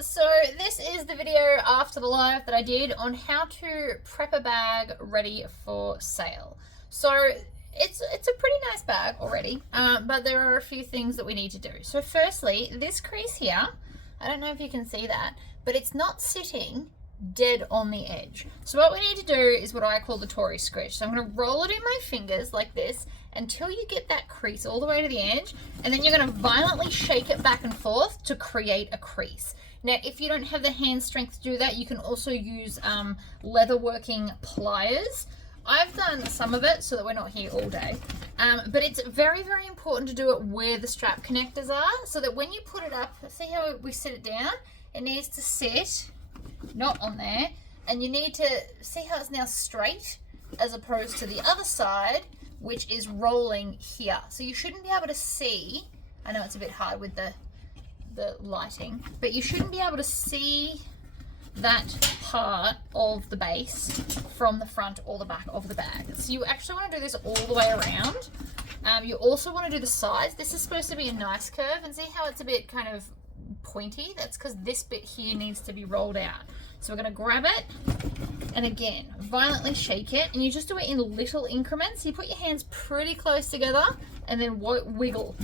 so this is the video after the live that I did on how to prep a bag ready for sale. So it's a pretty nice bag already, but there are a few things that we need to do. So firstly, this crease here, I don't know if you can see that, but it's not sitting dead on the edge. So what we need to do is what I call the Tory squish. So I'm going to roll it in my fingers like this until you get that crease all the way to the edge, and then you're going to violently shake it back and forth to create a crease. Now, if you don't have the hand strength to do that, you can also use leatherworking pliers. I've done some of it so that we're not here all day, but it's very, very important to do it where the strap connectors are, so that when you put it up, see how we sit it down? It needs to sit not on there, and you need to see how it's now straight as opposed to the other side, which is rolling here. So you shouldn't be able to see, I know it's a bit hard with the lighting, but you shouldn't be able to see that part of the base from the front or the back of the bag. So you actually want to do this all the way around. You also want to do the sides. This is supposed to be a nice curve, and see how it's a bit kind of pointy? That's because this bit here needs to be rolled out. So we're going to grab it and again violently shake it, and you just do it in little increments. You put your hands pretty close together and then wiggle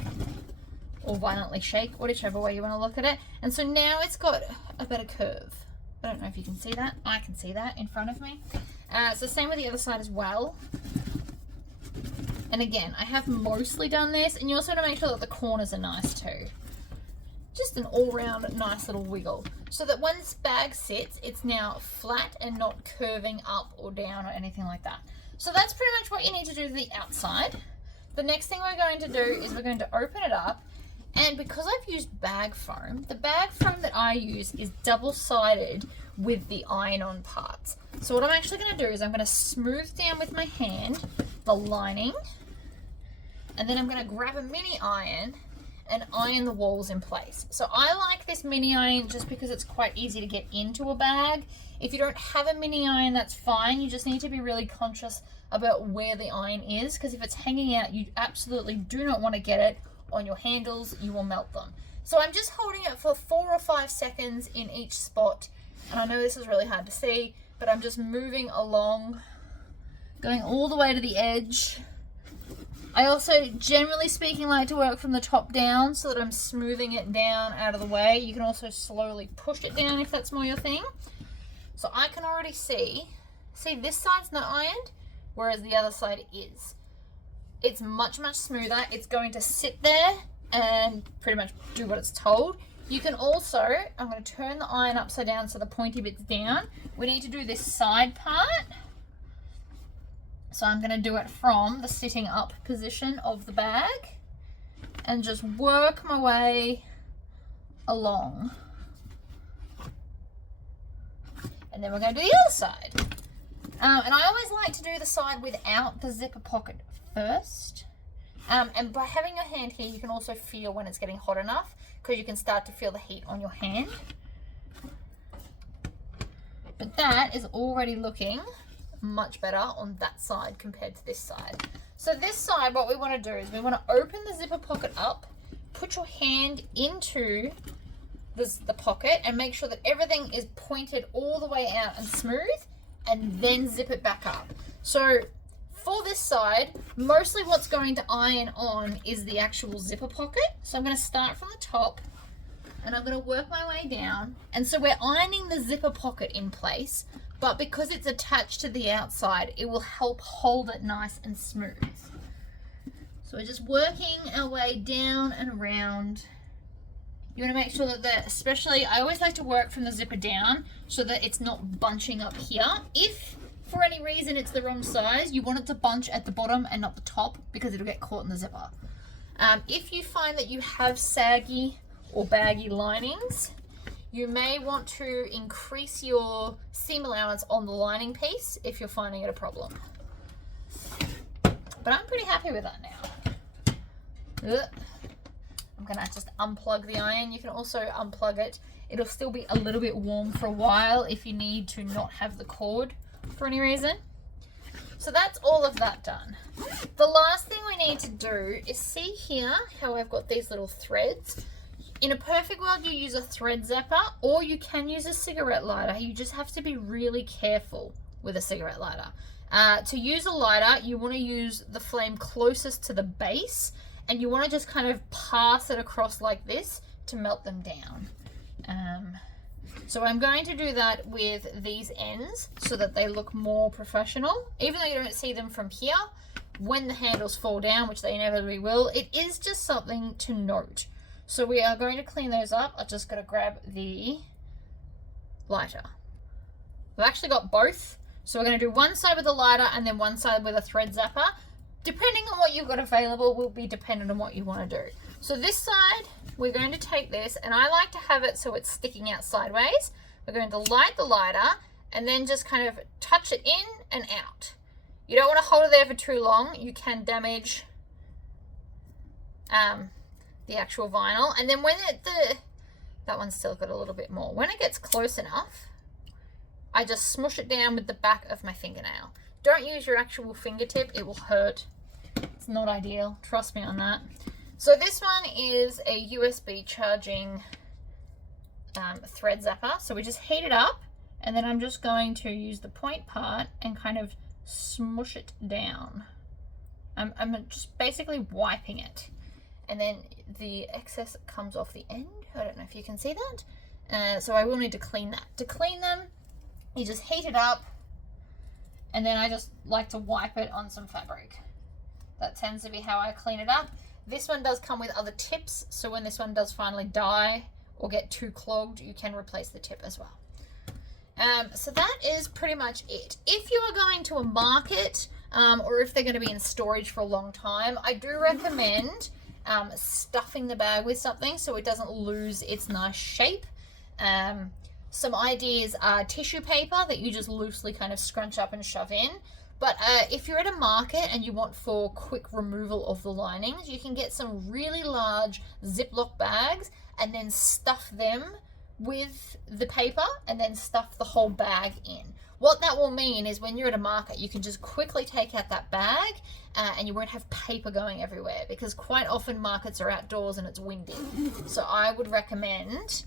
or violently shake, whichever way you want to look at it. And so now it's got a better curve. I don't know if you can see that. I can see that in front of me. So same with the other side as well. And again, I have mostly done this, and you also want to make sure that the corners are nice too. Just an all-round nice little wiggle, so that when this bag sits, it's now flat and not curving up or down or anything like that. So that's pretty much what you need to do to the outside. The next thing we're going to do is we're going to open it up, and because I've used bag foam, the bag foam that I use is double-sided with the iron-on parts. So what I'm actually going to do is I'm going to smooth down with my hand the lining, and then I'm going to grab a mini iron and iron the walls in place. So I like this mini iron just because it's quite easy to get into a bag. If you don't have a mini iron, that's fine. You just need to be really conscious about where the iron is, because if it's hanging out, you absolutely do not want to get it on your handles. You will melt them. So I'm just holding it for 4 or 5 seconds in each spot, and I know this is really hard to see, but I'm just moving along, going all the way to the edge. I also, generally speaking, like to work from the top down so that I'm smoothing it down out of the way. You can also slowly push it down if that's more your thing. So I can already see this side's not ironed, whereas the other side is. It's much, much smoother. It's going to sit there and pretty much do what it's told. You can also, I'm going to turn the iron upside down so the pointy bit's down. We need to do this side part. So I'm going to do it from the sitting up position of the bag and just work my way along. And then we're going to do the other side. And I always like to do the side without the zipper pocket first. And by having your hand here, you can also feel when it's getting hot enough, because you can start to feel the heat on your hand. But that is already looking much better on that side compared to this side. So this side, what we want to do is we want to open the zipper pocket up, put your hand into the pocket and make sure that everything is pointed all the way out and smooth, and then zip it back up. So for this side, mostly what's going to iron on is the actual zipper pocket. So I'm going to start from the top and I'm going to work my way down. And so we're ironing the zipper pocket in place, but because it's attached to the outside, it will help hold it nice and smooth. So we're just working our way down and around. You want to make sure that especially, I always like to work from the zipper down so that it's not bunching up here. If for any reason it's the wrong size, you want it to bunch at the bottom and not the top, because it'll get caught in the zipper. If you find that you have saggy or baggy linings, you may want to increase your seam allowance on the lining piece if you're finding it a problem. But I'm pretty happy with that now. I'm gonna just unplug the iron. You can also unplug it. It'll still be a little bit warm for a while if you need to not have the cord for any reason. So that's all of that done. The last thing we need to do is see here how I've got these little threads. In a perfect world, you use a thread zapper, or you can use a cigarette lighter. You just have to be really careful with a cigarette lighter. To use a lighter, you want to use the flame closest to the base, and you want to just kind of pass it across like this to melt them down. So I'm going to do that with these ends so that they look more professional. Even though you don't see them from here, when the handles fall down, which they inevitably will, it is just something to note. So we are going to clean those up. I'm just going to grab the lighter. We've actually got both. So we're going to do one side with a lighter and then one side with a thread zapper. Depending on what you've got available will be dependent on what you want to do. So this side, we're going to take this, and I like to have it so it's sticking out sideways. We're going to light the lighter and then just kind of touch it in and out. You don't want to hold it there for too long. You can damage the actual vinyl. And then when that one's still got a little bit more. When it gets close enough, I just smush it down with the back of my fingernail. Don't use your actual fingertip, it will hurt. It's not ideal, trust me on that. So this one is a USB charging thread zapper. So we just heat it up, and then I'm just going to use the point part and kind of smush it down. I'm just basically wiping it. And then the excess comes off the end. I don't know if you can see that. So I will need to clean that. To clean them, you just heat it up, and then I just like to wipe it on some fabric. That tends to be how I clean it up. This one does come with other tips, so when this one does finally die or get too clogged, you can replace the tip as well. So that is pretty much it. If you are going to a market, or if they're going to be in storage for a long time, I do recommend stuffing the bag with something so it doesn't lose its nice shape. Some ideas are tissue paper that you just loosely kind of scrunch up and shove in. But if you're at a market and you want for quick removal of the linings, you can get some really large Ziploc bags and then stuff them with the paper and then stuff the whole bag in. What that will mean is when you're at a market, you can just quickly take out that bag and you won't have paper going everywhere, because quite often markets are outdoors and it's windy. So I would recommend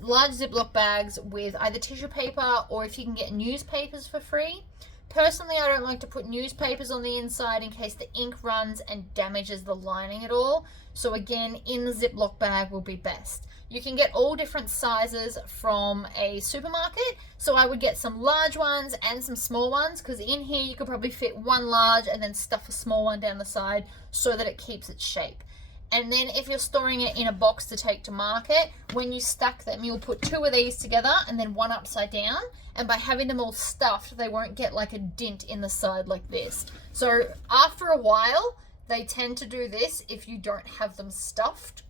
large Ziploc bags with either tissue paper, or if you can get newspapers for free. Personally, I don't like to put newspapers on the inside in case the ink runs and damages the lining at all. So again, in the Ziploc bag will be best. You can get all different sizes from a supermarket. So I would get some large ones and some small ones, because in here you could probably fit one large and then stuff a small one down the side so that it keeps its shape. And then if you're storing it in a box to take to market, when you stack them, you'll put two of these together and then one upside down. And by having them all stuffed, they won't get like a dint in the side like this. So after a while, they tend to do this if you don't have them stuffed,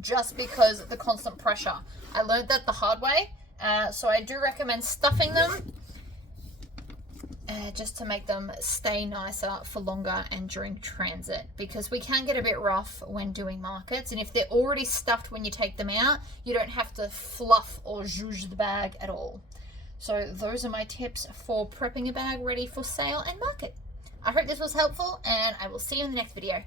just because of the constant pressure. I learned that the hard way. So I do recommend stuffing them just to make them stay nicer for longer and during transit, because we can get a bit rough when doing markets, and if they're already stuffed when you take them out, you don't have to fluff or zhuzh the bag at all. So those are my tips for prepping a bag ready for sale and market. I hope this was helpful, and I will see you in the next video.